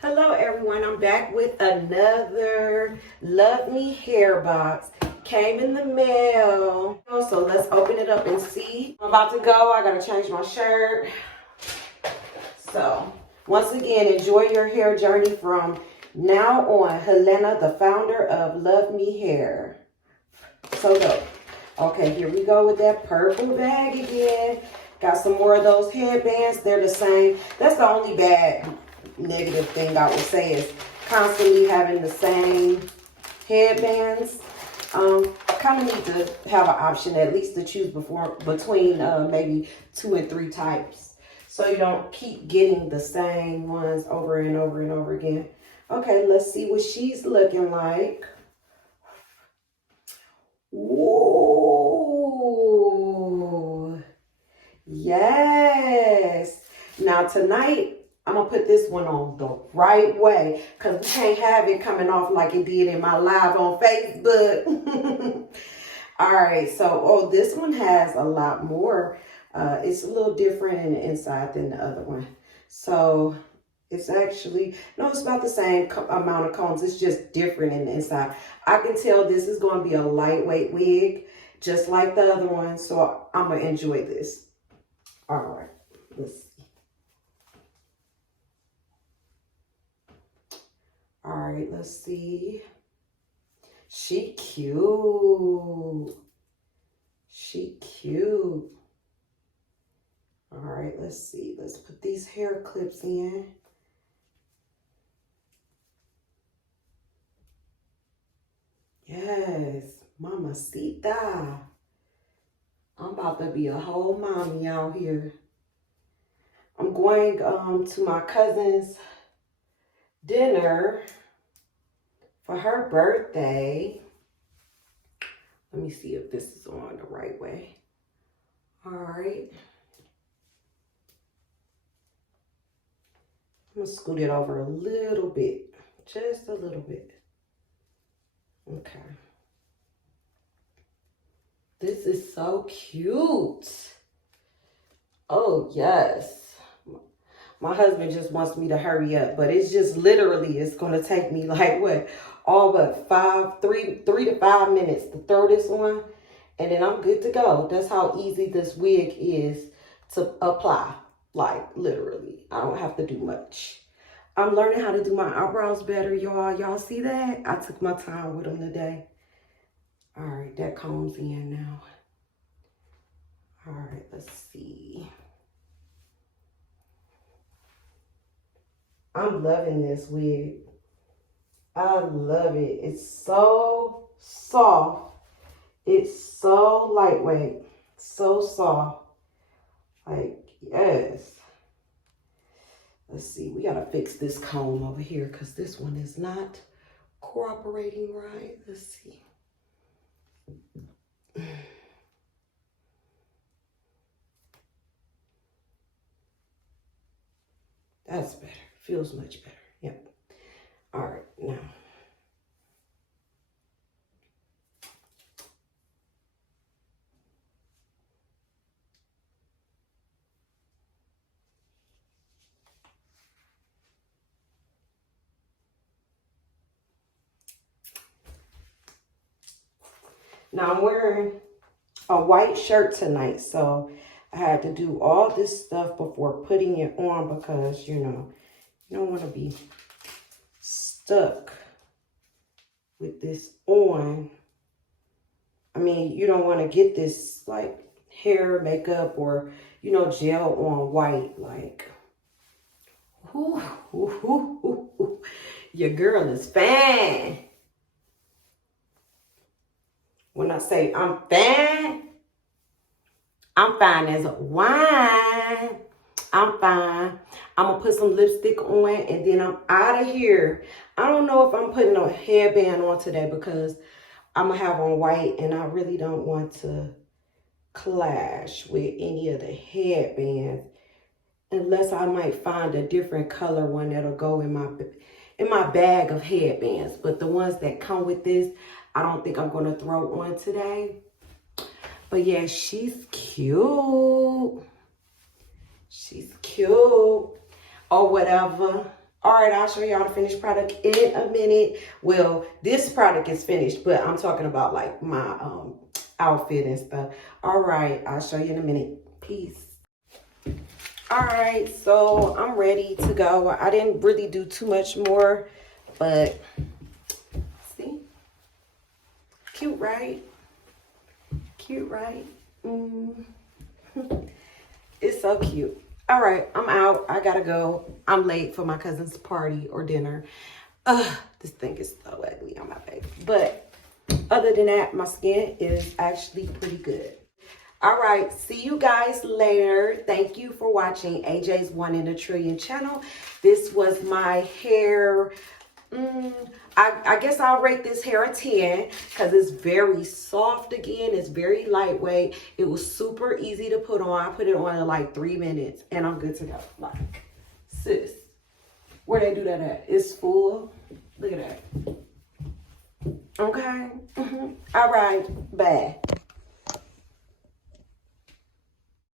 Hello everyone, I'm back with another Love Me Hair box. Came in the mail. So let's open it up and see. I'm about to go. I gotta change my shirt. So once again, enjoy your hair journey from now on. Helena, the founder of Love Me Hair. So dope. Okay, here we go with that purple bag again. Got some more of those headbands. They're the same. That's the only bad negative thing I would say is constantly having the same headbands. Kind of need to have an option at least to choose between maybe 2 and 3 types, so you don't keep getting the same ones over and over and over again. Okay, let's see what she's looking like. Ooh, yes. Now tonight, I'm going to put this one on the right way because we can't have it coming off like it did in my live on Facebook. All right, so, this one has a lot more. It's a little different in the inside than the other one. So it's actually, no, it's about the same amount of combs. It's just different in the inside. I can tell this is going to be a lightweight wig, just like the other one. So I'm going to enjoy this. All right, let's see. All right, let's see. She cute. She cute. All right, let's see. Let's put these hair clips in. Yes, mamacita. I'm about to be a whole mommy out here. I'm going to my cousin's dinner for her birthday. Let me see if this is on the right way. All right. I'm gonna scoot it over a little bit, just a little bit. Okay. This is so cute. Oh, yes. My husband just wants me to hurry up, but it's just literally, it's going to take me like what? All but 3 to 5 minutes to throw this on, and then I'm good to go. That's how easy this wig is to apply. Like, literally. I don't have to do much. I'm learning how to do my eyebrows better, y'all. Y'all see that? I took my time with them today. All right, that combs in now. All right, let's see. I'm loving this wig. I love it. It's so soft. It's so lightweight. So soft. Like, yes. Let's see. We got to fix this comb over here because this one is not cooperating right. Let's see. That's better. Feels much better. Yep. All right, now. Now I'm wearing a white shirt tonight, so I had to do all this stuff before putting it on because, you know, you don't want to be stuck with this on. I mean, you don't want to get this like hair, makeup, or, you know, gel on white. Like, your girl is fine. When I say I'm fine as a wine. I'm fine. I'm going to put some lipstick on and then I'm out of here. I don't know if I'm putting a headband on today because I'm going to have on white and I really don't want to clash with any of the headbands unless I might find a different color one that'll go in my bag of headbands. But the ones that come with this, I don't think I'm going to throw on today. But yeah, she's cute. She's cute. Or whatever. All right, I'll show y'all the finished product in a minute. Well, this product is finished, but I'm talking about like my outfit and stuff. All right, I'll show you in a minute. Peace. All right, so I'm ready to go. I didn't really do too much more, but see, cute, right? Cute, right? It's so cute. All right, I'm out. I gotta go. I'm late for my cousin's party or dinner. This thing is so ugly on my face. But other than that, my skin is actually pretty good. All right, see you guys later. Thank you for watching AJ's 1 in a Trillion channel. This was my hair. I guess I'll rate this hair a 10 because it's very soft again. It's very lightweight. It was super easy to put on. I put it on in like 3 minutes and I'm good to go. Like, sis, where they do that at? It's full. Look at that. Okay. All right. Bye.